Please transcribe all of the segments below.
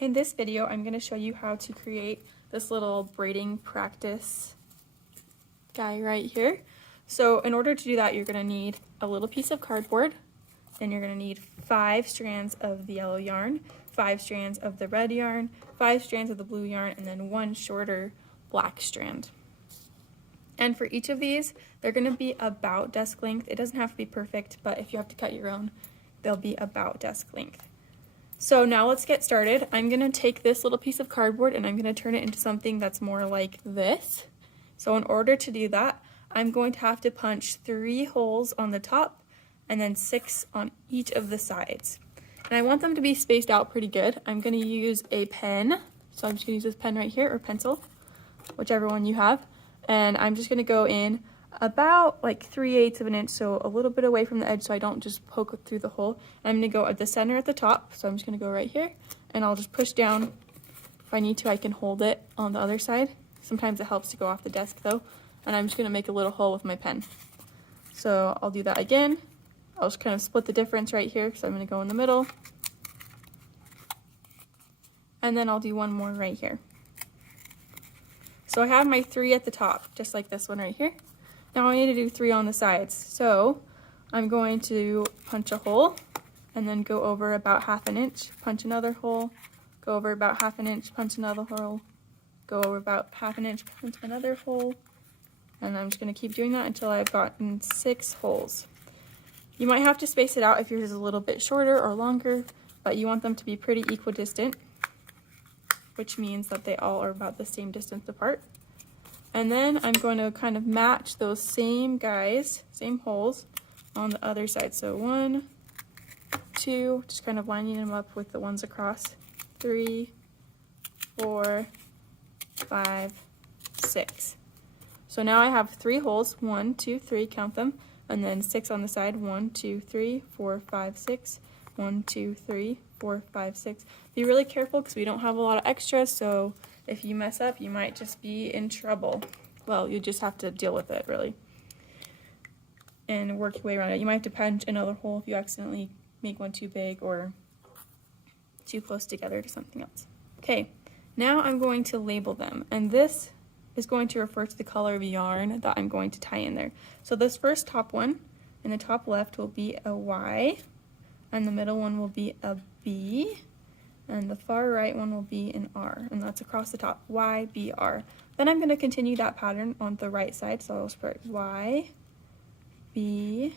In this video, I'm going to show you how to create this little braiding practice guy right here. So in order to do that, you're going to need a little piece of cardboard, then you're going to need 5 strands of the yellow yarn, 5 strands of the red yarn, 5 strands of the blue yarn, and then 1 shorter black strand. And for each of these, they're going to be about desk length. It doesn't have to be perfect, but if you have to cut your own, they'll be about desk length. So now let's get started. I'm going to take this little piece of cardboard and I'm going to turn it into something that's more like this. So in order to do that, I'm going to have to punch 3 holes on the top and then 6 on each of the sides. And I want them to be spaced out pretty good. I'm going to use a pen. So I'm just going to use this pen right here, or pencil, whichever one you have. And I'm just going to go in about like 3/8 of an inch, so a little bit away from the edge so I don't just poke through the hole. And I'm going to go at the center at the top, so I'm just going to go right here, and I'll just push down. If I need to, I can hold it on the other side. Sometimes it helps to go off the desk though. And I'm just going to make a little hole with my pen. So I'll do that again. I'll just kind of split the difference right here, so I'm going to go in the middle. And then I'll do one more right here. So I have my 3 at the top, just like this one right here. Now I need to do 3 on the sides. So I'm going to punch a hole and then go over about 1/2 inch, punch another hole, go over about 1/2 inch, punch another hole, go over about 1/2 inch, punch another hole, and I'm just going to keep doing that until I've gotten 6 holes. You might have to space it out if yours is a little bit shorter or longer, but you want them to be pretty equidistant, which means that they all are about the same distance apart. And then I'm going to kind of match those same guys, same holes, on the other side. So 1, 2, just kind of lining them up with the ones across, 3, 4, 5, 6. So now I have 3 holes, 1, 2, 3, count them, and then 6 on the side, 1, 2, 3, 4, 5, 6, 1, 2, 3, 4, 5, 6. Be really careful because we don't have a lot of extras, so if you mess up, you might just be in trouble. Well, you just have to deal with it, really, and work your way around it. You might have to punch another hole if you accidentally make one too big or too close together to something else. Okay, now I'm going to label them, and this is going to refer to the color of yarn that I'm going to tie in there. So this first top one in the top left will be a Y, and the middle one will be a B, and the far right one will be an R, and that's across the top, Y, B, R. Then I'm going to continue that pattern on the right side, so I'll start Y, B,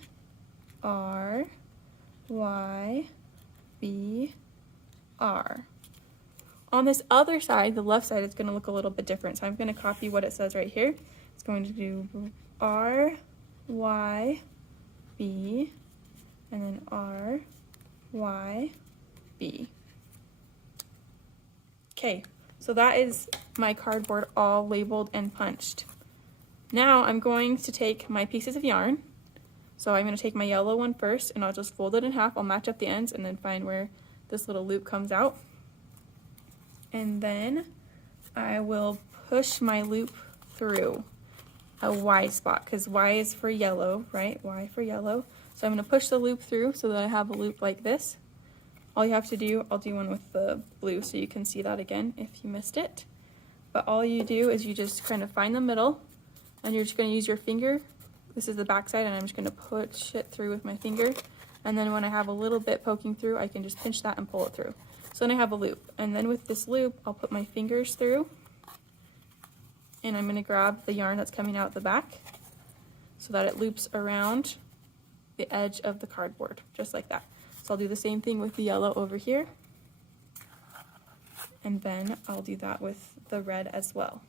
R, Y, B, R. On this other side, the left side, is going to look a little bit different, so I'm going to copy what it says right here. It's going to do R, Y, B, and then R, Y, B. Okay, so that is my cardboard all labeled and punched. Now I'm going to take my pieces of yarn. So I'm going to take my yellow one first, and I'll just fold it in half. I'll match up the ends and then find where this little loop comes out. And then I will push my loop through a Y spot, because Y is for yellow, right? Y for yellow. So I'm going to push the loop through so that I have a loop like this. All you have to do, I'll do one with the blue so you can see that again if you missed it. But all you do is you just kind of find the middle, and you're just going to use your finger. This is the back side, and I'm just going to push it through with my finger. And then when I have a little bit poking through, I can just pinch that and pull it through. So then I have a loop. And then with this loop, I'll put my fingers through, and I'm going to grab the yarn that's coming out the back so that it loops around the edge of the cardboard, just like that. So I'll do the same thing with the yellow over here, and then I'll do that with the red as well.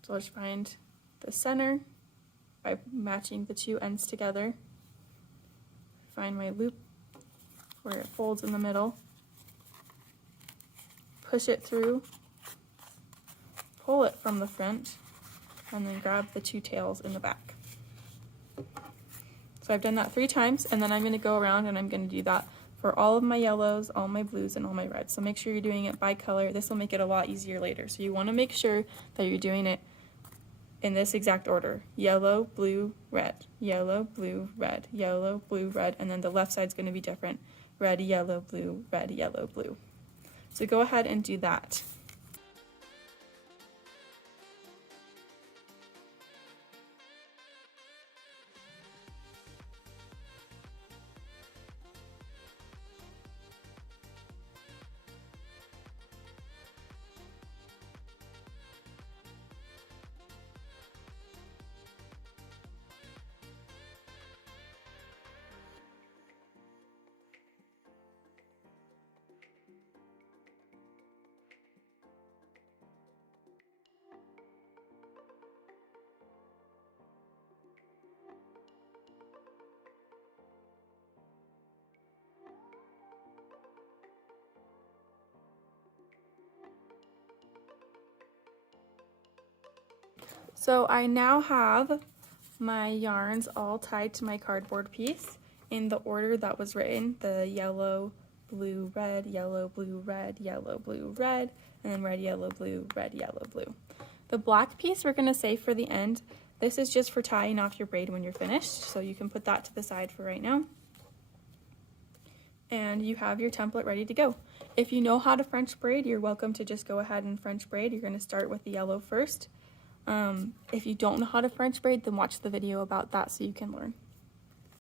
So I'll just find the center by matching the 2 ends together, find my loop where it folds in the middle, push it through, pull it from the front, and then grab the 2 tails in the back. So I've done that 3 times, and then I'm going to go around and I'm going to do that for all of my yellows, all my blues, and all my reds. So make sure you're doing it by color. This will make it a lot easier later. So you want to make sure that you're doing it in this exact order: yellow, blue, red, yellow, blue, red, yellow, blue, red, and then the left side's going to be different red, yellow, blue, red, yellow, blue. So go ahead and do that. So I now have my yarns all tied to my cardboard piece in the order that was written, the yellow, blue, red, yellow, blue, red, yellow, blue, red, and then red, yellow, blue, red, yellow, blue. The black piece we're going to save for the end. This is just for tying off your braid when you're finished, so you can put that to the side for right now. And you have your template ready to go. If you know how to French braid, you're welcome to just go ahead and French braid. You're going to start with the yellow first. If you don't know how to French braid, then watch the video about that so you can learn.